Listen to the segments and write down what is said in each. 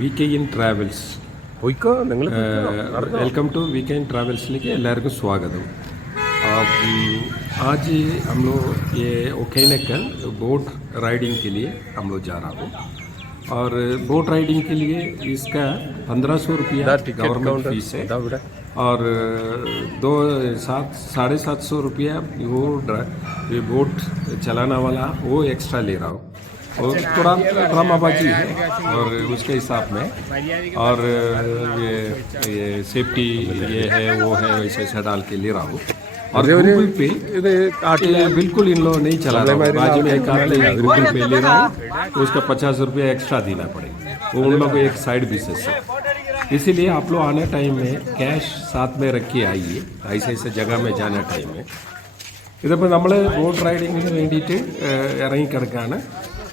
Weekend travels welcome to weekend travels के എല്ലാവർക്കും സ്വാഗതം। आज हम लोग ये ओकेनकल बोट राइडिंग के लिए हम लोग जा रहा हूँ और बोट राइडिंग के लिए इसका 1500 रुपया गवर्नमेंट फीस है और 750 रुपया वो बोट चलाना वाला वो एक्स्ट्रा ले रहा हूँ और थोड़ा ड्रामाबाजी है और उसके हिसाब में और ये सेफ्टी ये है वो है वैसे ऐसा डाल के ले रहा हूँ और गूगल पे बिल्कुल इन लोग नहीं चला रहा हूँ। बाजू में एक आदमी गूगल पे ले रहा हूँ तो उसका 50 रुपया एक्स्ट्रा देना पड़ेगा, वो उन लोगों को एक साइड बिजनेस है। इसीलिए आप लोग आने टाइम में कैश साथ में रख के आइए, ऐसे ऐसे जगह में जाने टाइम में। ഇതിപ്പോൾ നമ്മൾ ബോട്ട് റൈഡിങ്ങിന് വേണ്ടിയിട്ട് ഇറങ്ങിക്കിടക്കാണ്।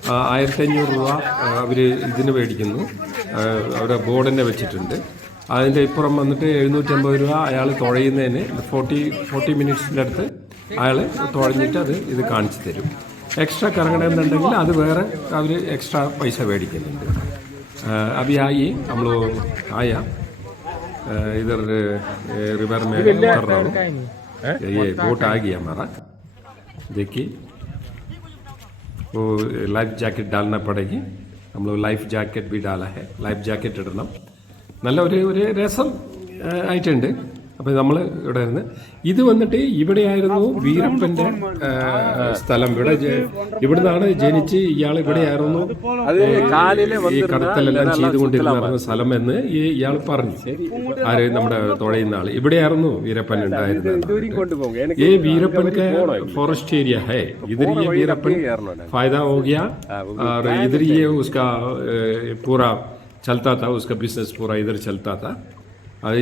1500 രൂപ അവർ ഇതിന് മേടിക്കുന്നു, അവിടെ ബോർഡിനെ വെച്ചിട്ടുണ്ട്. അതിൻ്റെ ഇപ്പുറം വന്നിട്ട് 750 രൂപ അയാൾ തുഴയുന്നതിന് 40 മിനിറ്റ്സിൻ്റെ അടുത്ത് അയാൾ തുഴഞ്ഞിട്ട് ഇത് കാണിച്ചു തരും. എക്സ്ട്രാ കറങ്ങണമെന്നുണ്ടെങ്കിൽ അത് വേറെ അവർ എക്സ്ട്രാ പൈസ മേടിക്കുന്നുണ്ട്. अभी आइए हम लोग आया इधर रिवर में कर रहा हूँ। ये बोट आ गया हमारा, देखिए वो लाइफ जैकेट डालना पड़ेगी। हम लोग लाइफ जैकेट भी डाला है, लाइफ जैकेट इടണം. നല്ല ഒരു രസം ആയിട്ടുണ്ട്. അപ്പോൾ നമ്മൾ ഇവിടെ നിന്ന് ഇത് വന്നിട്ട് ഇവിടെയായിരുന്നു വീരപ്പൻ്റെ സ്ഥലം. ഇവിടുന്നാണ് ജനിച്ച് ഇയാൾ ഇവിടെയായിരുന്നു ഈ കടത്തലെല്ലാം ചെയ്തുകൊണ്ടിരുന്ന സ്ഥലം എന്ന് ഇയാൾ പറഞ്ഞു. ആര് നമ്മുടെ തുഴയുന്ന ആൾ ഇവിടെയായിരുന്നു വീരപ്പൻ ഉണ്ടായിരുന്നത്. ये वीरप्पन का फॉरेस्ट एरिया है, इधर ये वीरप्पन फायदा हो गया और इधर ये उसका पूरा चलता था, उसका बिजनेस पूरा इधर चलता था। और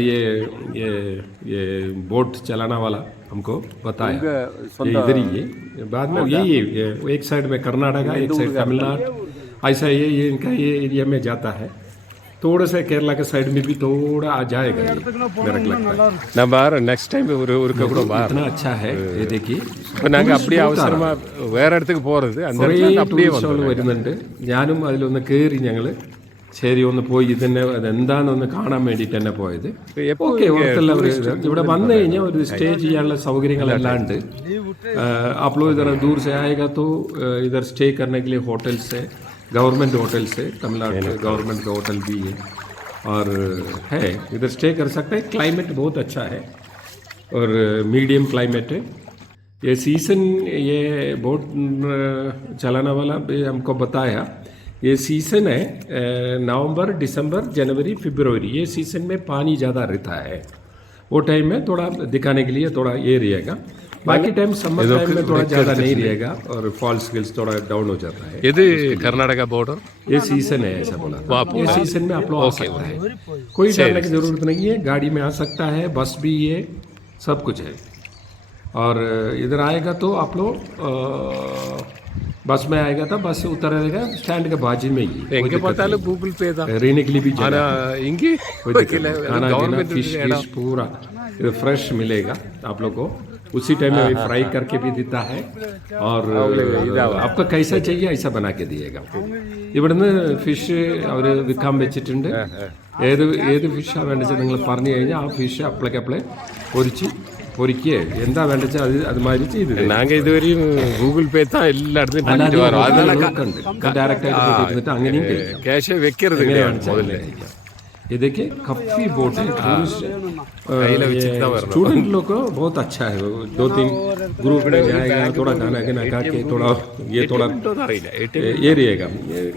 ये बोट चलाना वाला हमको बताया इधर ही है। बाद में यही एक साइड में कर्नाटका, एक साइड तमिलनाडु, ऐसा ये इनका ये एरिया में जाता है। थोड़ा सा केरला के साइड में भी थोड़ा आ जाएगा ये, मेरा लगता है ना। बाहर नेक्स्ट टाइम इतना अच्छा है ये देखिए. அப்படியே അവസരമാ വേറെ അടുത്തേക്ക് പോறது அப்படியே വരുന്നുണ്ട്. ഞാനും അതിലൊന്ന് കയറി ഞങ്ങൾ ശരി ഒന്ന് പോയി ഇതിനെ അതെന്താണെന്ന് കാണാൻ വേണ്ടിയിട്ട് തന്നെ പോയത്. ഓക്കെ ഓർത്തെല്ലാം ഇവിടെ വന്നു കഴിഞ്ഞാൽ ഒരു സ്റ്റേ ചെയ്യാനുള്ള സൗകര്യങ്ങളെല്ലാം ഉണ്ട്. आप लोग इधर दूर से आएगा तो इधर स्टे करने के लिए होटल्स है, गवर्नमेंट होटल्स है, तमिलनाडु में गवर्नमेंट का होटल भी है और है, इधर स्टे कर सकते हैं. क्लाइमेट बहुत अच्छा है और मीडियम क्लाइमेट है. ये सीज़न ये बोट चलाने वाला भी हमको बताया, ये सीज़न है नवंबर, दिसंबर, जनवरी, फरवरी. ये सीज़न में पानी ज़्यादा रहता है, वो टाइम में थोड़ा दिखाने के लिए थोड़ा ये रहेगा. बाकी टाइम समर टाइम में थोड़ा ज़्यादा नहीं रहेगा और फॉल्स हिल्स थोड़ा डाउन हो जाता है. ये कर्नाटका बॉर्डर ये सीज़न है ऐसा बोला. ये सीज़न में आप लोग आ सकते हैं, कोई डरने की ज़रूरत नहीं है. गाड़ी में आ सकता है, बस भी है, सब कुछ है. और इधर आएगा तो आप लोग बस में आएगा था, बस उतरेगा स्टैंड के बाजू में ही. पता है गूगल पे था रहने के लिए भी खाना फिश पूरा फ्रेश मिलेगा आप लोग को. उसी टाइम में फ्राई करके भी देता है और आपका कैसा चाहिए ऐसा बना के दिएगा. ഇവിടുന്ന് ഫിഷ് അവർ വിൽക്കാൻ വെച്ചിട്ടുണ്ട്. ഏത് ഫിഷാണ് വേണ്ടത് നിങ്ങൾ പറഞ്ഞു കഴിഞ്ഞാൽ ആ ഫിഷ് അപ്പളേക്കപ്പളെ പൊരിക്കുക എന്താ വേണ്ടത് അത് മാതിരി ചെയ്ത്. நாங்கள் இதுவரையும் ഗൂഗിൾ പേ தான் எல்லாയിടത്തും ഡയറക്റ്റ് ആയിട്ട് അങ്ങനെയും ക്യാഷ് വെക്കരുത്. ये देखिए काफी बोट है, स्टूडेंट लोग को बहुत अच्छा है. 2-3 ग्रुप में जाएगा, थोड़ा खाना खा के थोड़ा ये थोड़ा ये रहेगा.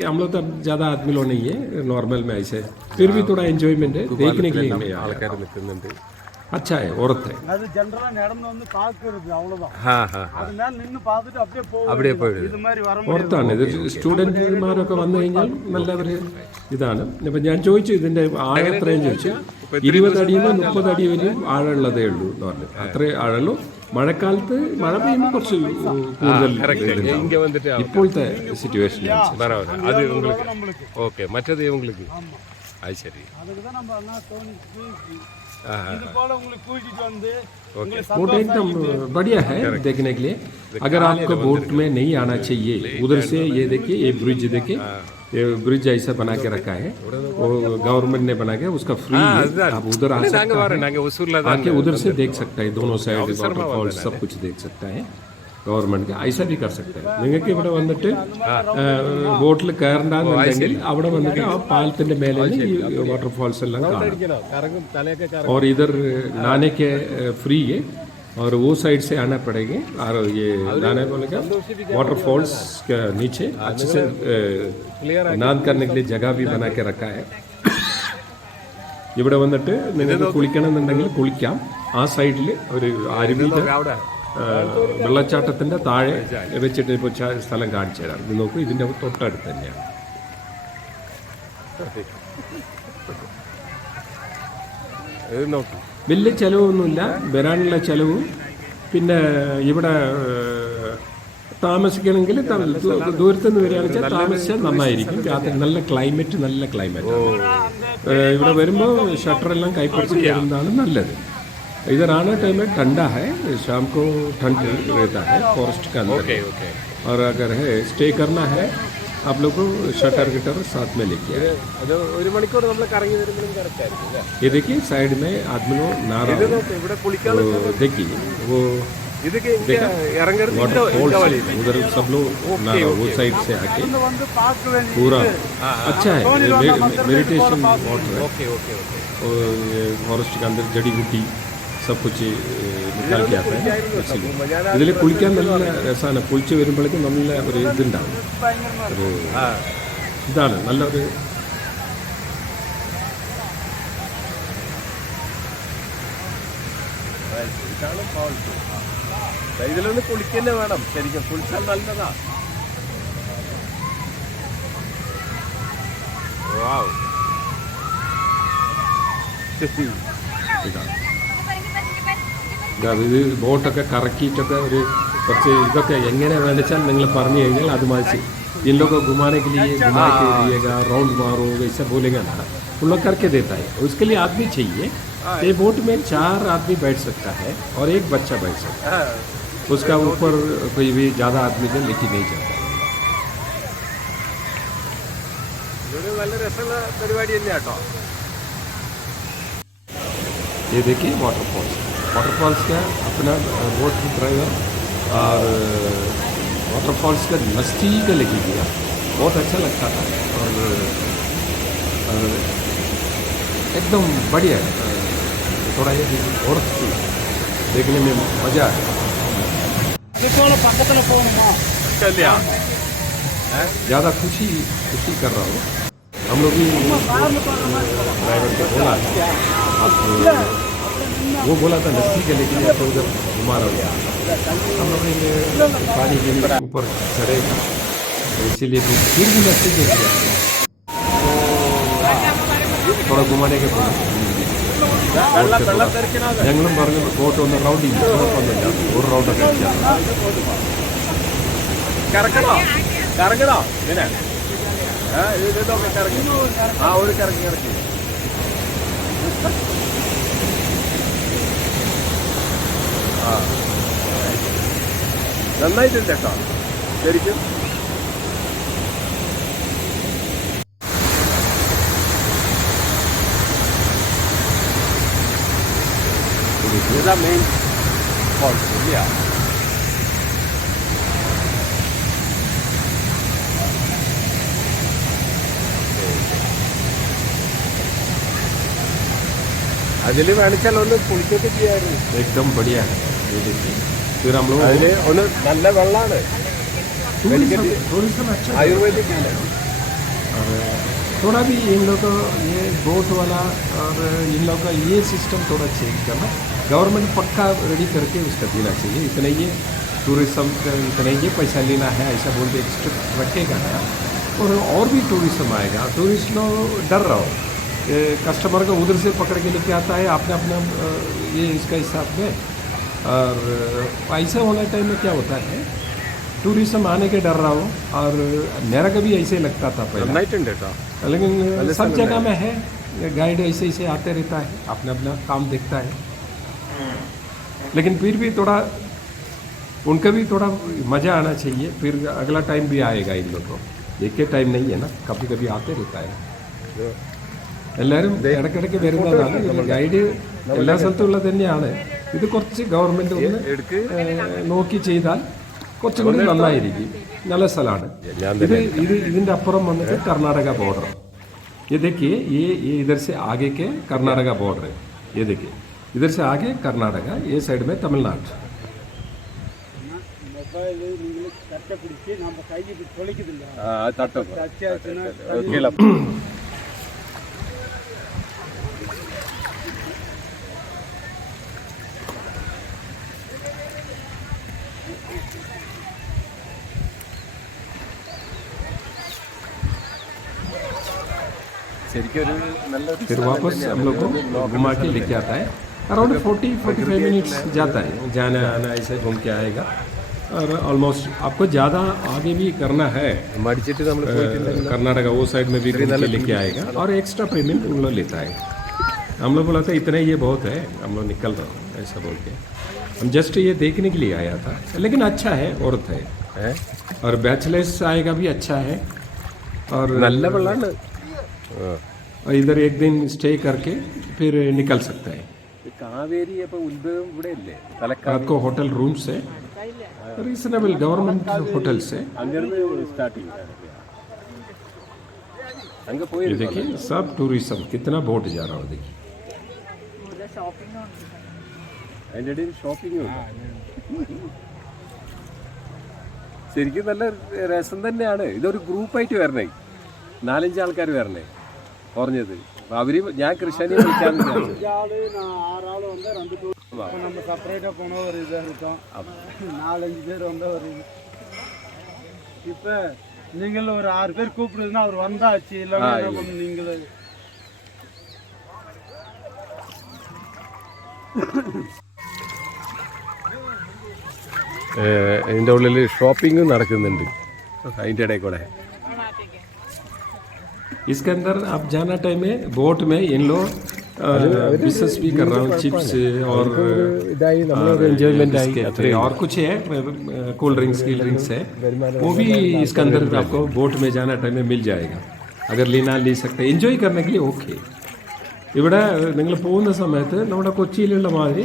हम लोग तो ज़्यादा आदमी लोग नहीं है, नॉर्मल में ऐसे फिर भी थोड़ा एंजॉयमेंट है देखने के लिए. अच्छा है, औरत है. ഓർത്താണ് ഇത്. സ്റ്റുഡൻറ്റ്മാരൊക്കെ വന്നു കഴിഞ്ഞാൽ നല്ലവർ ഇതാണ്. ഇപ്പം ഞാൻ ചോദിച്ചു ഇതിൻ്റെ ആഴം എത്രയും ചോദിച്ചു. 20 അടിയിൽ നിന്ന് 30 അടി വരെയും ആഴമുള്ളതേ ഉള്ളൂ എന്ന് പറഞ്ഞു. അത്രേ ആഴമുള്ളൂ. മഴക്കാലത്ത് മഴ പെയ്യുമ്പോൾ കുറച്ച് കൂടുതൽ ഇപ്പോഴത്തെ സിറ്റുവേഷൻ. ഓക്കെ മറ്റേത് അത് ശരി. बोट एकदम बढ़िया है देखने के लिए. अगर आपको बोट में नहीं आना चाहिए उधर से ये देखिए, ये ब्रिज देखिए, ये ब्रिज ऐसा बना के रखा है, वो गवर्नमेंट ने बना के, उसका फ्री है, आप उधर आ सकते நாங்க ஒசூர்ல हैं, आके उधर से देख सकता है, दोनों साइड वाटरफॉल सब कुछ देख सकता है ഗവൺമെന്റ്. ഐസ भी कर सकते हैं. നിങ്ങൾക്ക് ഇവിടെ വന്നിട്ട് ബോട്ടിൽ കയറണ്ടെന്നുണ്ടെങ്കിൽ അവിടെ വന്നിട്ട് ആ പാലത്തിന്റെ മേലെ ഈ വാട്ടർഫॉल्स എല്ലാം കാണാം. और इधर नहाने के फ्री है, और वो साइड से आना पड़ेगा. और ये नहाने बोलेगा वाटरफॉल्स के नीचे अच्छे से स्नान करने के लिए जगह भी बना के रखा है. ഇവിടെ വന്നിട്ട് നിങ്ങൾക്ക് കുളിക്കണം എന്നുണ്ടെങ്കിൽ കുളിക്കാം. ആ സൈഡിൽ ഒരു അരുവിയുടെ വെള്ളച്ചാട്ടത്തിന്റെ താഴെ വെച്ചിട്ട് ഇപ്പോൾ സ്ഥലം കാണിച്ചു തരാം. ഇത് നോക്കൂ, ഇതിന്റെ തൊട്ടടുത്ത് തന്നെയാണ്. വലിയ ചിലവൊന്നുമില്ല, വരാനുള്ള ചിലവും. പിന്നെ ഇവിടെ താമസിക്കണമെങ്കിൽ ദൂരത്തുനിന്ന് വരികയാണെന്ന് വെച്ചാൽ താമസിച്ചാൽ നന്നായിരിക്കും. രാത്രി നല്ല ക്ലൈമറ്റ്. ഇവിടെ വരുമ്പോൾ ഷട്ടറെല്ലാം കൈപ്പിടിച്ച് കയറുന്നതാണ് നല്ലത്. इधर आना टाइम में ठंडा है, शाम को ठंड रहता है फॉरेस्ट के अंदर. और अगर है स्टे करना है आप लोग को शटर गिटर साथ में लेके आए. ये देखिए साइड में आदमी लोग नारा, देखिए वो वाटरफॉल, उधर सब लोग नारा वो साइड से आके पूरा अच्छा है. मेडिटेशन वाटर है, फॉरेस्ट के अंदर जड़ी बूटी सब कुछ निकाल के आता है. ഇതിൽ കുളിക്കാൻ നല്ല രസമാണ്. കുളിച്ച് വരുമ്പോഴേക്കും നല്ല ഒരു ഇതുണ്ടാവും. ഒരു ഇതാണ് നല്ലൊരു ഇതിലൊന്ന് കുളിക്കന്നെ വേണം. ശരിക്കും കുളിച്ചാൽ നല്ലതാ. ഇത് ബോട്ടൊക്കെ കറക്കിയിട്ടൊക്കെ ഒരു കുറച്ച് ഇതൊക്കെ എങ്ങനെ വേണിച്ചാൽ നിങ്ങൾ പറഞ്ഞു കഴിഞ്ഞാൽ അത് മാറ്റി इन लोग को घुमाने के लिए घुमा के दिएगा, राउंड मारो वैसा बोलेगा ना, उन लोग करके देता है. उसके लिए आदमी चाहिए. ये बोट में 4 आदमी बैठ सकता है और 1 बच्चा बैठ सकता है. उसका ऊपर कोई भी ज़्यादा आदमी को लेके नहीं जाता. ये देखिए वाटरफॉल्स का अपना बोट ड्राइवर और वाटरफॉल्स का नज़दीक का लेके गया. बहुत अच्छा लगता था और एकदम बढ़िया है. थोड़ा ये और देखने में मज़ा है. ज़्यादा खुशी कर रहा हूँ. हम लोग भी ड्राइवर को बोला आप, वो बोला था नज़दीक है लेकिन तो उधर घुमा रहा हूँ. हम लोग पानी के ऊपर चढ़ेगा इसीलिए फिर भी नज़दीक है थोड़ा घुमाने के बोला. ഞങ്ങളും പറഞ്ഞു ബോട്ട് ഒന്ന് റൗണ്ട് ചെയ്യും, ഒരു റൗണ്ട് ഒക്കെ കറങ്ങണോ ഇങ്ങനെ കറങ്ങി ആ ഒരു കറങ്ങി നന്നായിട്ടുണ്ട് കേട്ടോ ശരിക്കും. ഇതാ മെയിൻ ഫോൾസ് ഇല്ല. അതിൽ വേണിച്ചാൽ ഒന്ന് കുളിക്കൊക്കെ ചെയ്യാറുണ്ട്. एकदम बढ़िया है. ये देखिए फिर हम लोग അതിൽ ഒന്ന് നല്ല വെള്ളമാണ്, ആയുർവേദിക് ആണ്. और थोड़ा भी इन लोग को ये बोट वाला और इन लोग का ये सिस्टम थोड़ा चेंज करना. गवर्नमेंट पक्का रेडी करके उसका देना चाहिए. इतना ये टूरिज़म का इतना ये पैसा लेना है ऐसा बोलते एक्स्ट्रा रखेगा ना, और भी टूरिज़म आएगा. टूरिस्ट लोग डर रहा हो, कस्टमर को उधर से पकड़ के लेके आता है अपने अपना ये इसका हिसाब में. और ऐसा होने टाइम में क्या होता है, टूरिज्म आने के डर रहा हो. और मेरा कभी ऐसे लगता था पहले, लेकिन सब जगह में है गाइड ऐसे आते रहता है, अपना अपना काम देखता है. लेकिन फिर भी थोड़ा उनका भी थोड़ा मज़ा आना चाहिए. फिर अगला टाइम भी आएगा इन लोग को. एक के टाइम नहीं है ना, कभी कभी आते रहता है. എല്ലാവരും ഇടയ്ക്കിടയ്ക്ക് വരുന്നതാണ്. ഗൈഡ് എല്ലാ സ്ഥലത്തും ഉള്ളത് തന്നെയാണ്. ഇത് കുറച്ച് ഗവൺമെന്റ് ഒന്ന് നോക്കി ചെയ്താൽ കുറച്ചും കൂടി നന്നായിരിക്കും. നല്ല സ്ഥലമാണ് ഇത്. ഇതിന്റെ അപ്പുറം വന്നിട്ട് കർണാടക ബോർഡർ. ये देखिए, ये इधर से आगे के कर्नाटका बॉर्डर है. ये देखिए, इधर से आगे कर्नाटका, ये साइड में तमिलनाडु. फिर वापस हम लोग को घुमा के लेके आता है. अराउंड 40-45 मिनट्स जाता है. जाना आना ऐसे घूम के आएगा. और ऑलमोस्ट आपको ज़्यादा आगे भी करना है. कर्नाटका वो साइड में भी घूम के लेके आएगा और एक्स्ट्रा पेमेंट उन लोग लेता है. हम लोग बोला था इतना ये बहुत है, हम लोग निकल रहा हूँ ऐसा बोल के. हम जस्ट ये देखने के लिए आया था. लेकिन अच्छा है, औरत है और बैचलर्स आएगा भी अच्छा है. और इधर एक दिन स्टे करके फिर निकल सकता है. आपको होटल रूम से रीजनेबल गवर्नमेंट होटल से ये देखिए सब टूरिज्म कितना बोट जा रहा हो. देखिए ശരിക്കും നല്ല രസം തന്നെയാണ്. ഇതൊരു ഗ്രൂപ്പായിട്ട് വരണേ, 4-5 ആൾക്കാർ വരണേ കുറഞ്ഞത്. അവര് ഞാൻ ക്രിസ്ത്യാനി വിളിക്കാന്ന് நம்ம செப்பரேட்டாக போனால் ஒரு இதாக இருக்கும். 4-5 பேர் வந்தால் ஒரு இது. இப்போ நீங்கள் ஒரு 6 பேர் கூப்பிடுதுன்னா அவர் வந்தாச்சு, இல்லைன்னா என்ன பண்ணணும் நீங்களே. ഇതിൻ്റെ ഉള്ളിൽ ഷോപ്പിങ്ങും നടക്കുന്നുണ്ട് അതിൻ്റെ ഇടയിൽ കൂടെ. इसके अंदर आप जाना टाइम में बोट में इन लोग बिजनेस भी कर रहा हूँ, चिप्स और एंजॉयमेंट और कुछ है, कोल्ड ड्रिंक्स की ड्रिंक्स है, वो भी इसके अंदर आपको बोट में जाना टाइम में मिल जाएगा. अगर लेना ले सकते हैं एंजॉय करने के लिए. ओके, ഇവിടെ നിങ്ങൾ പോകുന്ന സമയത്ത് നമ്മുടെ കൊച്ചിയിലുള്ള മാതിരി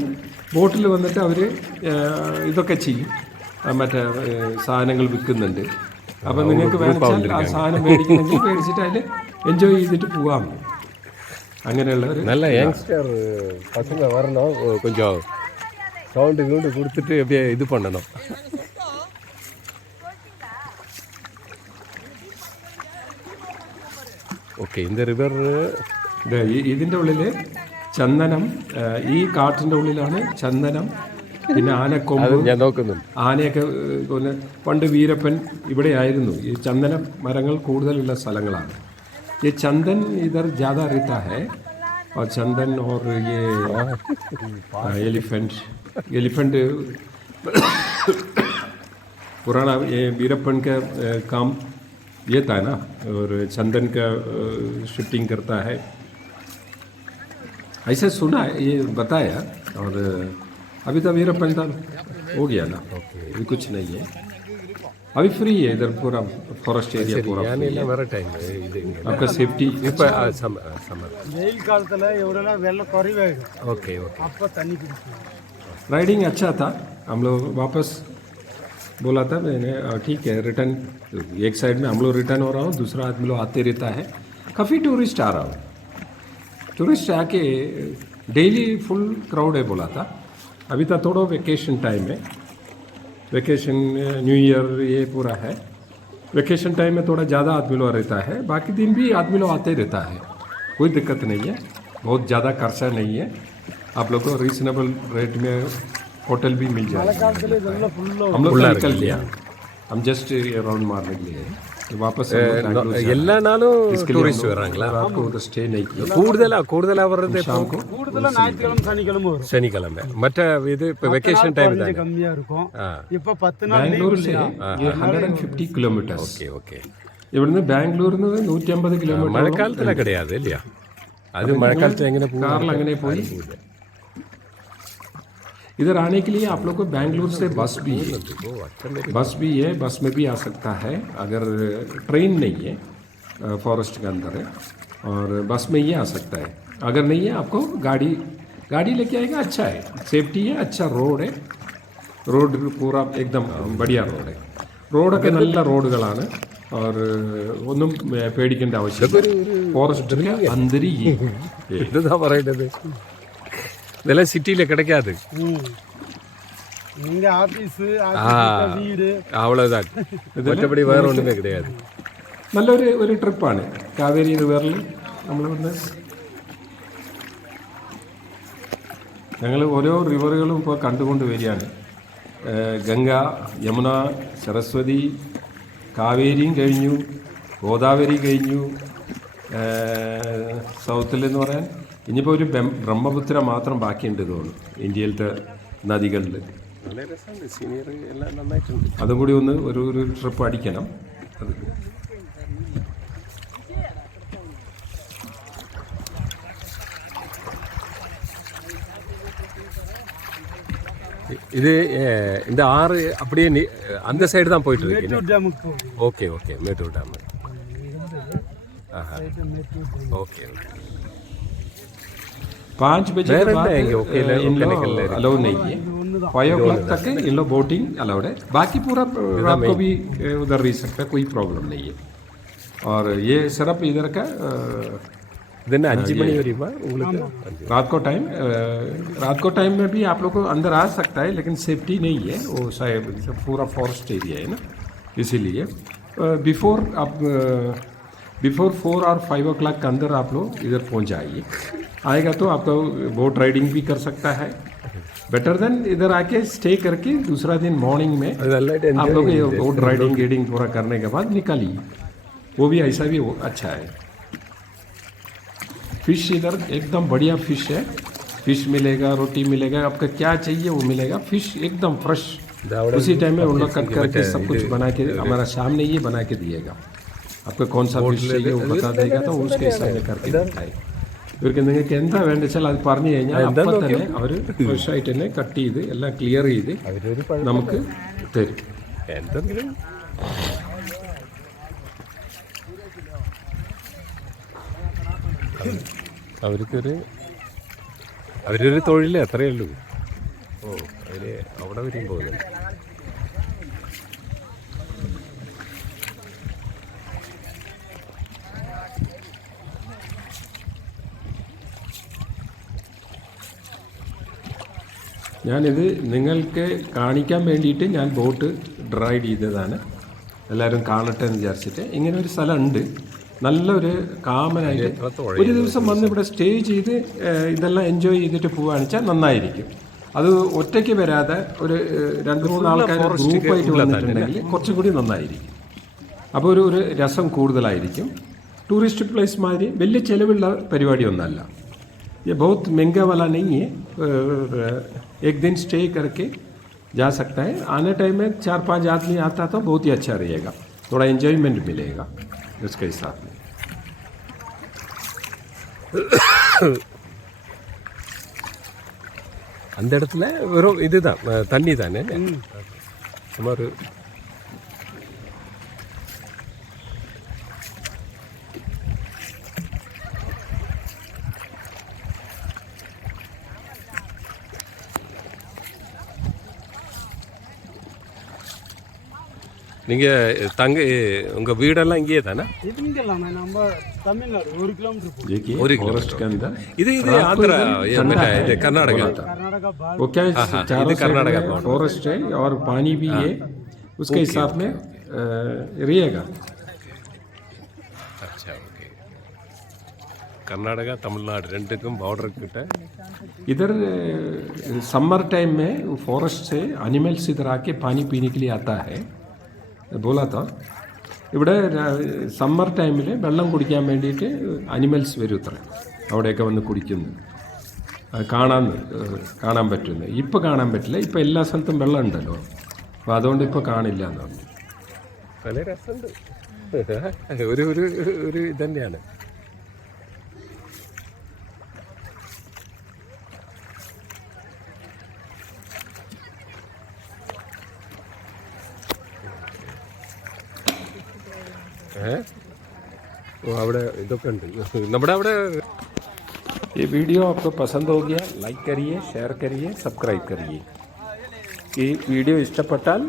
ബോട്ടിൽ വന്നിട്ട് അവർ ഇതൊക്കെ ചെയ്യും. മറ്റേ സാധനങ്ങൾ വിൽക്കുന്നുണ്ട്. അപ്പം നിങ്ങൾക്ക് വേണമെങ്കിൽ ആ സാധനം മേടിക്കണമെങ്കിൽ മേടിച്ചിട്ട് അതിൽ എൻജോയ് ചെയ്തിട്ട് പോകാം. അങ്ങനെയുള്ള ഒരു நல்ல யங்ஸ்டர் பசங்க வரணும், கொஞ்சம் சவுண்டு கவுண்டு கொடுத்துட்டு அப்படியே இது பண்ணணும். ഓക്കെ, இந்த റിവർ ഇതിൻ്റെ ഉള്ളിൽ ചന്ദനം, ഈ കാട്ടിൻ്റെ ഉള്ളിലാണ് ചന്ദനം, പിന്നെ ആനക്കൊമ്പ്. ഞാൻ നോക്കുന്നുണ്ട്. ആനയൊക്കെ പണ്ട് വീരപ്പൻ ഇവിടെ ആയിരുന്നു. ഈ ചന്ദന മരങ്ങൾ കൂടുതലുള്ള സ്ഥലങ്ങളാണ്. ये चंदन इधर ज़्यादा रहता है और चंदन और ये एलिफेंट पुराना ये वीरप्पन का काम ये था ना, और चंदन का शिफ्टिंग करता है ऐसे सुना है, ये बताया. और अभी तो वीरप्पन था हो गया ना, अभी कुछ नहीं है. अभी फ्री है इधर पूरा फॉरेस्ट एरिया पूरा. வேற டைம் இது आपका सेफ्टी இப்போ சம்மர் வெயில் காலத்தில் எவ்வளோ வெள்ளம் குறைவாயிடும். Okay okay. அப்போ தண்ணி பிடிக்கும். राइडिंग अच्छा था. हम लोग वापस बोला था मैंने, ठीक है रिटर्न. एक साइड में हम लोग रिटर्न हो रहा हूँ, दूसरा आदमी लोग आते रहता है. काफ़ी टूरिस्ट आ रहा हूँ. टूरिस्ट आके डेली फुल क्राउड है बोला था. अभी तो थोड़ा वेकेशन टाइम है, वेकेशन न्यू ईयर ये पूरा है. वेकेशन टाइम में थोड़ा ज़्यादा आदमी लोग रहता है, बाकी दिन भी आदमी लोग आते रहता है. कोई दिक्कत नहीं है, बहुत ज़्यादा खर्चा नहीं है. आप लोग को रीजनेबल रेट में होटल भी मिल जाएगा. हम लोग निकल लिया, हम जस्ट राउंड मारने के लिए वापस. എല്ലാ നാളും ടൂറിസ്റ്റ് വരാங்களா? आपको उधर स्टे नहीं किया. കൂടുതലാ വர்றது शाम को கூடுதலாக ஞாயிற்றுக்கிழமை சனிக்கிழமை வரும். சனிக்கிழமை. மற்ற இது இப்போ வெக்கேஷன் டைம் தான் கம்மியாக இருக்கும். இப்போ 10 நாள் ബാംഗ്ലൂർ से ये 150 കിലോമീറ്റേഴ്സ്. Okay okay. ഇവിടുന്ന് ബാംഗ്ലൂരിൽ നിന്ന് 150 കിലോമീറ്റർ. മഴക്കാലത്തില കിടയാതെ ഇല്ല. അത് മഴക്കാലത്ത് എങ്ങനെ കാറിൽ അങ്ങനെ പോയി. इधर आने के लिए आप लोग को बेंगलुरु से बस भी है, बस में भी आ सकता है अगर ट्रेन नहीं है, फॉरेस्ट के अंदर है, और बस में ये आ सकता है। अगर नहीं है आपको गाड़ी लेके आएगा, अच्छा है, सेफ्टी है, अच्छा रोड है, റോഡ് പൂറ एकदम बढ़िया റോഡ് റോഡൊക്കെ നല്ല റോഡുകളാണ് और ഒന്നും പേടിക്കേണ്ട ആവശ്യമില്ല ഫോറസ്റ്റിന്റെ അന്തരി എന്താ പറയുന്നത് ഇതെല്ലാം സിറ്റിയിലെ കിടക്കാതെ நீங்க ஆபீஸ் வீடு அவ்வளவுதான் மற்றபடி வேற ஒண்ணுமே கிடையாது നല്ലൊരു ട്രിപ്പാണ് കാവേരി റിവറിൽ നമ്മൾ വന്ന് ഞങ്ങൾ ഓരോ റിവറുകളും ഇപ്പോൾ കണ്ടുകൊണ്ട് വരികയാണ് ഗംഗ യമുന സരസ്വതി കാവേരിയും കഴിഞ്ഞു ഗോദാവരി കഴിഞ്ഞു സൗത്തിൽ എന്ന് പറയാൻ ഇനിയിപ്പോൾ ഒരു ബ്രഹ്മപുത്ര മാത്രം ബാക്കിയുണ്ട് തോന്നുന്നു ഇന്ത്യയിലത്തെ നദികളിൽ നല്ല രസമുണ്ട് സീനിയർ എല്ലാം നന്നായിട്ടുണ്ട് അതും കൂടി ഒന്ന് ഒരു ട്രിപ്പ് അടിക്കണം അത് இது இந்த ஆறு அப்படியே அந்த சைடு தான் போயிட்டு இருக்கு okay okay Mettur dam okay 5 बजे के बाद इन लोग अलाउ नहीं है 5 o'clock तक इन लोग बोटिंग अलाउड है बाकी पूरा रात को भी उधर रह सकता है कोई प्रॉब्लम नहीं है और ये सिर्फ इधर का दिन 5 मणि वरीमा रात को टाइम में भी आप लोग को अंदर आ सकता है लेकिन सेफ्टी नहीं है वो शायद पूरा फॉरेस्ट एरिया है ना इसीलिए बिफोर 4 और 5 o'clock के अंदर आप लोग इधर पहुंच जाइए आएगा तो आपका बोट राइडिंग भी कर सकता है बेटर देन इधर आके स्टे करके दूसरा दिन मॉर्निंग में आप लोग बोट राइडिंग पूरा करने के बाद निकालिए वो भी ऐसा भी अच्छा है फिश इधर एकदम बढ़िया फिश है फिश मिलेगा रोटी मिलेगा आपका क्या चाहिए वो मिलेगा फिश एकदम फ्रेश उसी टाइम में उन लोग कट करके सब कुछ बना के हमारा सामने ये बना के दिएगा आपको कौन सा फिश चाहिए वो बता देगा तो उसके हिसाब से करके बताएगा ഇവർക്ക് നിങ്ങൾക്ക് എന്താ വേണ്ട വെച്ചാൽ അത് പറഞ്ഞു കഴിഞ്ഞാൽ അപ്പം തന്നെ അവർ ഫ്രഷായിട്ട് തന്നെ കട്ട് ചെയ്ത് എല്ലാം ക്ലിയർ ചെയ്ത് നമുക്ക് തരും എന്തെങ്കിലും അവരൊരു തൊഴിൽ അത്രയേ ഉള്ളൂ ഓ അവര് അവിടെ വരെയും പോകുന്നുണ്ട് ഞാനിത് നിങ്ങൾക്ക് കാണിക്കാൻ വേണ്ടിയിട്ട് ഞാൻ ബോട്ട് റൈഡ് ചെയ്തതാണ് എല്ലാവരും കാണട്ടെ എന്ന് വിചാരിച്ചിട്ട് ഇങ്ങനെ ഒരു സ്ഥലമുണ്ട് നല്ലൊരു കാമനായിട്ട് ഒരു ദിവസം വന്ന് ഇവിടെ സ്റ്റേ ചെയ്ത് ഇതെല്ലാം എൻജോയ് ചെയ്തിട്ട് പോവുകയാണെന്ന് വെച്ചാൽ നന്നായിരിക്കും അത് ഒറ്റയ്ക്ക് വരാതെ ഒരു 2-3 ആൾക്കാർ ഗ്രൂപ്പായിട്ട് വന്നിട്ടുണ്ടെങ്കിൽ കുറച്ചും കൂടി നന്നായിരിക്കും അപ്പോൾ ഒരു രസം കൂടുതലായിരിക്കും ടൂറിസ്റ്റ് പ്ലേസ് മാതിരി വലിയ ചിലവുള്ള പരിപാടിയൊന്നുമല്ല ये बहुत महंगा वाला नहीं है एक दिन स्टे करके जा सकता है आने टाइम में 4-5 आदमी आता तो बहुत ही अच्छा रहेगा थोड़ा एंजॉयमेंट मिलेगा उसके हिसाब में அந்த இடத்துல வெறும் இதுதான் தண்ணி தானே சுமார் நீங்க உங்க வீடெல்லாம் இங்கேயே தானே நம்ம தமிழ்நாடு 1 किलोमीटर देखिए फॉरेस्ट के अंदर இது ஆந்திரா இது कर्नाटका वो क्या है चारों कर्नाटका फॉरेस्ट है और पानी भी है उसके हिसाब में रहेगा अच्छा ओके कर्नाटका तमिलनाडु ரெண்டுக்கும் பார்டர் கிட்ட इधर समर टाइम में फॉरेस्ट से एनिमल्स इधर आके पानी पीने के लिए आता है बोला था ഇവിടെ സമ്മർ ടൈമിൽ വെള്ളം കുടിക്കാൻ വേണ്ടിയിട്ട് അനിമൽസ് വരും ഇത്ര അവിടെയൊക്കെ വന്ന് കുടിക്കുന്നു കാണാൻ പറ്റുന്നു ഇപ്പോൾ കാണാൻ പറ്റില്ല ഇപ്പോൾ എല്ലാ സ്ഥലത്തും വെള്ളം ഉണ്ടല്ലോ അപ്പോൾ അതുകൊണ്ട് ഇപ്പോൾ കാണില്ല എന്ന് പറഞ്ഞു നല്ല രസമുണ്ട് ഒരു ഇതന്നെയാണ് അവിടെ ഇതൊക്കെ ഉണ്ട് നമ്മുടെ അവിടെ. ये वीडियो आपको पसंद हो गया लाइक करिए ഷെയർ करिए സബ്സ്ക്രൈബ് करिए ഈ വീഡിയോ ഇഷ്ടപ്പെട്ടാൽ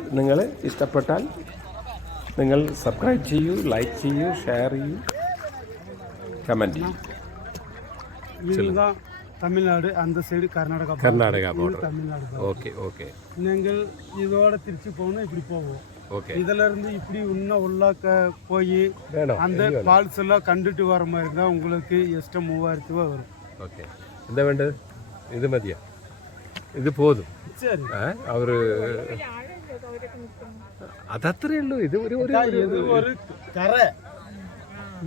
നിങ്ങൾ സബ്സ്ക്രൈബ് ചെയ്യൂ ലൈക്ക് ചെയ്യൂ ഷെയർ ചെയ്യൂ കമൻറ്റ് ചെയ്യൂ இதுதான் தமிழ்நாடு, அந்த side Karnataka Karnataka border. Tamil Nadu. Okay okay நீங்கள் இதோட திருச்சி போகணும், இப்படி போவோம். ஓகே. இதுல இருந்து இப்படி இன்னும் உள்ளாக்க போய் வேணும் அந்த ஃபால்ஸ் எல்லாம் கண்டுட்டு வர மாதிரி இருந்தா உங்களுக்கு எக்ஸ்ட்ரா 3000 ரூபாய் வரும். ഓക്കെ. എന്താ വേണ്ടത്? ഇത് മതിയാ? ഇത് പോതും. சரி, അവര് അതത്രേ ഉള്ളൂ. ഇത് ഒരു இது ஒரு கரை.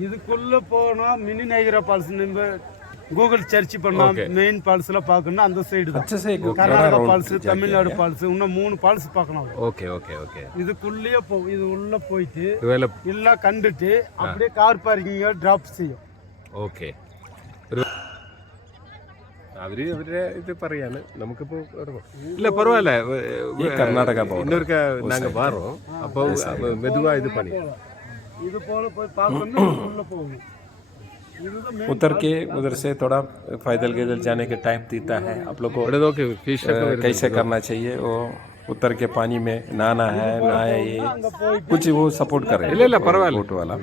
இதுக்குள்ள போனா மினி நைகரா ஃபால்ஸ் நம்ம கூகுள் சர்ச் பண்ணா மெயின் ஃபால்ஸ் எல்லாம் பார்க்கணும். அந்த சைடு தான் अच्छे से கர்நாடகா ஃபால்ஸ், தமிழ்நாடு ஃபால்ஸ், இன்னும் 3 ஃபால்ஸ் பார்க்கணும். Okay okay okay. இதுக்குள்ளேயே இது உள்ள போயிட்டு ഇതുപോലെ எல்லாம் கண்டுட்டு அப்படியே கார் பார்க்கிங்க டிராப் செய்யும். ഓക്കെ. അവരുടെ ഇത് പറയാണ്. നമുക്കിപ്പോ ഇല്ല പരവായില്ല. കർണാടക இன்னொரு நாங்க வரோம். அப்போ மெதுவா இது பண்ணி இது போல போய் பார்க்கணும். உள்ள போகணும். उतर के उधर से थोड़ा पैदल जाने के टाइम देता है आप लोग को कैसे करना चाहिए. वो उतर के पानी में नहाना है नहाए ये कुछ वो सपोर्ट कर रहे हैं. இல்ல परवाइल्ला बोट वाला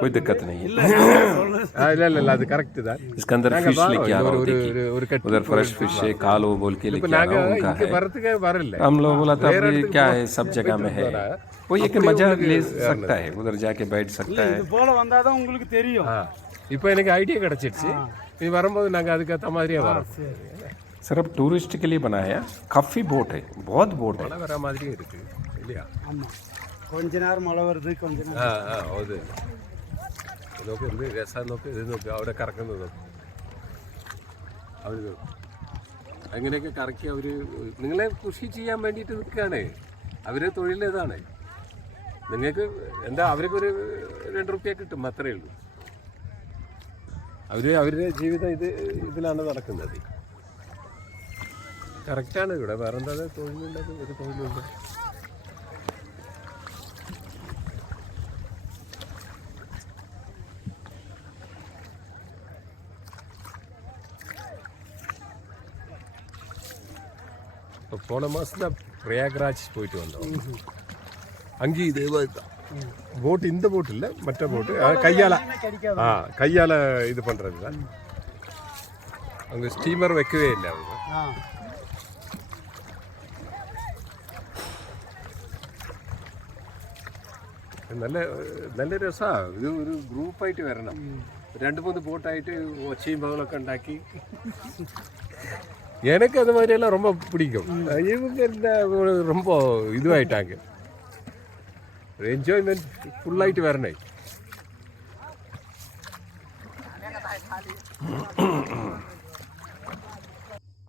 कोई दिक्कत नहीं है. இல்ல அது கரெக்ட் தான். इसके अंदर फिश लेके आ रहा हूँ. उधर फ्रेश फिश है कालो बोल के लेके आ रहा हूँ. उनका है हम लोग बोला था क्या है सब जगह में है. वो ये मजा ले सकता है उधर जाके बैठ सकता है. இது போல வந்தாதான் உங்களுக்கு தெரியும். இப்போ எனக்கு ஐடியா கிடைச்சிருச்சு. நீ வரும்போது நாங்கள் அதுக்கேற்ற மாதிரியே வரோம். सिर्फ टूरिस्ट के लिए बनाया. काफ़ी बोट है, बहुत बोट है. மழை வர மாதிரியும் இருக்கு இல்லையா? ஆமா, கொஞ்ச நேரம் மழை வருது, கொஞ்ச நேரம். അത് നോക്ക്, എന്ത് രസം നോക്ക്. ഇത് നോക്ക്, അവിടെ കറക്കുന്നത് നോക്ക്. അവർ അങ്ങനെയൊക്കെ കറക്കി അവർ നിങ്ങളെ കൃഷി ചെയ്യാൻ വേണ്ടിയിട്ട് നിൽക്കുകയാണ്. അവരെ തൊഴിലേതാണ്. നിങ്ങൾക്ക് എന്താ അവർക്കൊരു 2 റുപ്യ കിട്ടും, അത്രയേ ഉള്ളൂ. അവരുടെ ജീവിതം ഇതിലാണ് നടക്കുന്നത്. കറക്റ്റാണ്. ഇവിടെ വേറെ എന്താ തൊഴിലുള്ളത്? ഒരു തൊഴിലുണ്ട്. போன மாதம் தான் பிரயாக்ராஜ் போயிட்டு வந்தோம். அங்கேயும் இதே மாதிரி தான் போட்டு. இந்த போட்டு இல்லை, மற்ற போட்டு கையால் இது பண்ணுறது தான். அங்கே ஸ்டீமர் வைக்கவே இல்லை அவங்க. നല്ല രസമാണ്. ഇത് ഒരു ഗ്രൂപ്പായിട്ട് വരണം. 2-3 போட்டாயிட்டு ஒச்சையும் பகலൊക്കെ ഉണ്ടാക്കി. எனக்கு அது மாதிரியெல்லாம் ரொம்ப பிடிக்கும். இவங்க ரொம்ப இதுவாயிட்டாங்க. என்ஜாய்மெண்ட் ஃபுல்லாயிட்டு வரணும்.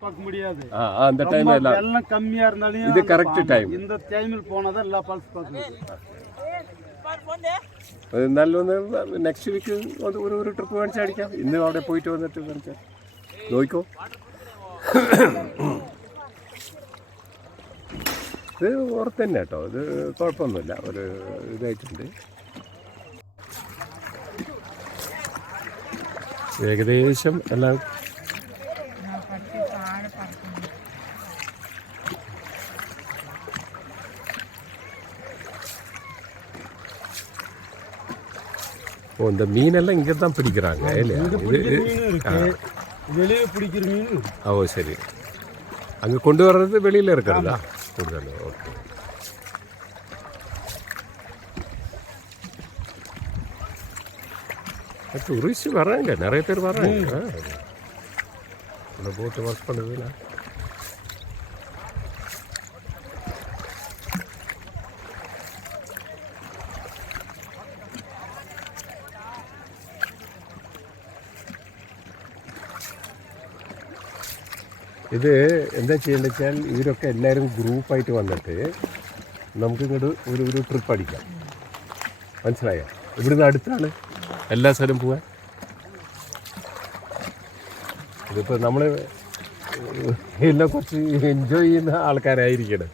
பார்க்க முடியாது. அந்த டைம் எல்லாம் கம்மியா இருந்தாலும் இது கரெக்ட் டைம். இந்த டைமில் போனாதான் எல்லா ஃபால்ஸ் பார்க்க முடியும். നല്ലൊന്ന് നെക്സ്റ്റ് വീക്ക് ഒരു ട്രിപ്പ് കാണിച്ചടിക്കാം. ഇന്ന് അവിടെ പോയിട്ട് വന്നിട്ട് കാണിച്ചാൽ നോക്കിക്കോ. ഇത് ഓർത്ത് തന്നെ കേട്ടോ. ഇത് കുഴപ്പമൊന്നുമില്ല. ഒരു ഇതായിട്ടുണ്ട്. ഏകദേശം എല്ലാം இந்த மீனெல்லாம் இங்கே தான் பிடிக்கிறாங்க இல்லையா? வெளியே பிடிக்கிற மீன். ஓ சரி. அங்கே கொண்டு வர்றது வெளியில் இருக்கிறதா கூடுதல்? ஓகே. டூரிஸ்ட் வராங்க, நிறைய பேர் வராங்க. இந்த போட்டு ஒர்க் பண்ணுதுல. ഇത് എന്താ ചെയ്യേണ്ടത് വെച്ചാൽ ഇവരൊക്കെ എല്ലാവരും ഗ്രൂപ്പായിട്ട് വന്നിട്ട് നമുക്കിങ്ങോട്ട് ഒരു ട്രിപ്പ് അടിക്കാം. മനസ്സിലായോ? ഇവിടുന്ന് അടുത്താണ് എല്ലാ സ്ഥലവും പോവാൻ. ഇതിപ്പോൾ നമ്മൾ എല്ലാം കുറച്ച് എൻജോയ് ചെയ്യുന്ന ആൾക്കാരായിരിക്കണം.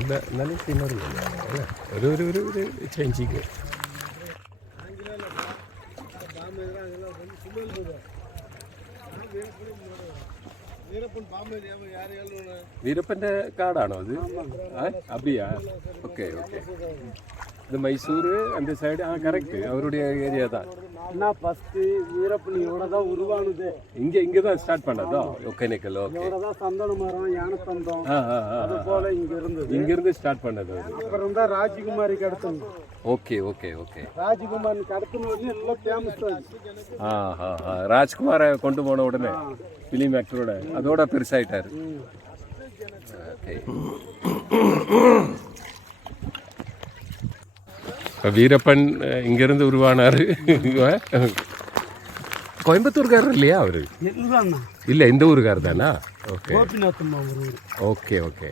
നല്ല സീനറി അല്ലേ, ഒരു ചേഞ്ചിങ്. വീരപ്പന്റെ കാടാണോ അത്? അബിയാ? Okay okay. ഇത് മൈസൂർ அந்த சைடு கரெக்ட், அவருடைய ஏரியா தான். நான் ஃபர்ஸ்ட் வீரப்பன் இவட தான் உருவானது. இங்க தான் ஸ்டார்ட் பண்ணதோ ஒகேனக்கல்? ஓகே. இவட தான் சந்தன மரம், யானை தந்தம் அது போல இங்க இருந்து ஸ்டார்ட் பண்ணது. அப்புறம் தான் ராஜகுமாரிக்கு அடுத்தது. Okay okay okay. ராஜகுமாரிக்கு அடுத்தது எல்லாம் ஃபேமஸ் ஆச்சு. ராஜ்குமாரை கொண்டு போன உடனே ஃபிலிம் ஆக்டரோட அதோட பெருசாயிட்டாரு. ஓகே. வீரப்பன் இங்கிருந்து உருவானாரு. கோயம்புத்தூர்காரர் இல்லையா அவரு? இல்ல, இந்த ஊருக்காரர் தானா? Okay okay okay.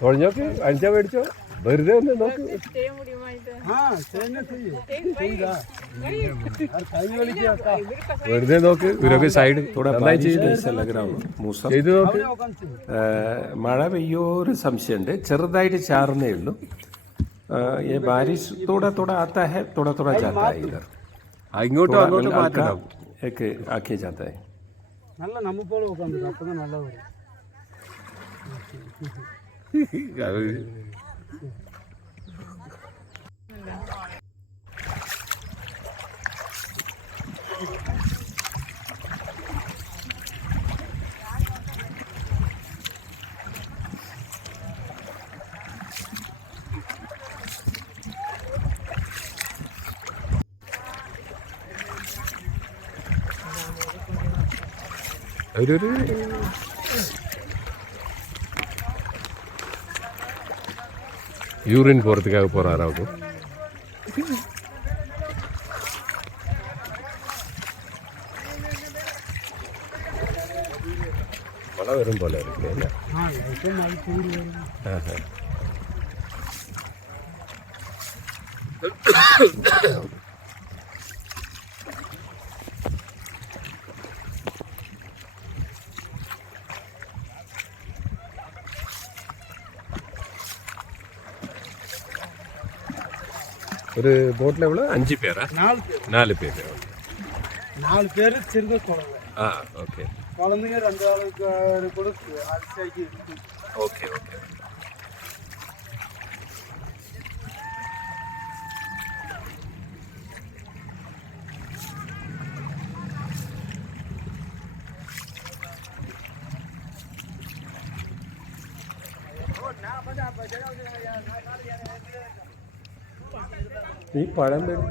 തുഴഞ്ഞോക്ക്, അഞ്ചാ മേടിച്ചോ, വെറുതെ ഒന്ന് നോക്ക്. വെറുതെ നോക്ക്, ഇവരൊക്കെ സൈഡ് ചെയ്ത് നോക്ക്. മഴ പെയ്യോ ഒരു സംശയമുണ്ട്, ചെറുതായിട്ട് ചാറുന്നേ ഉള്ളൂ. ये बारिश थोड़ा थोड़ा आता है, थोड़ा थोड़ा जाता है इधर. ഇങ്ങോട്ടും അങ്ങോട്ടും മാറ്റണം. एक आके जाता है. நல்ல நம்ம போல உட்காந்துருக்கு, அப்பதான் நல்லா வரும். ഒരു யூரின் போகிறதுக்காக போகிறாரா அவங்க? மழை வரும் போல இருக்கு இல்லை? ஒரு போட்டில் எவ்வளோ? 5 பேரா? 4 பேர். 4 பேர் சின்ன குழந்தை. ஓகே. குழந்தைங்க 2 ஆளுக்கு கொடுத்து அரிசி. Okay okay. ഈ പഴം വരും.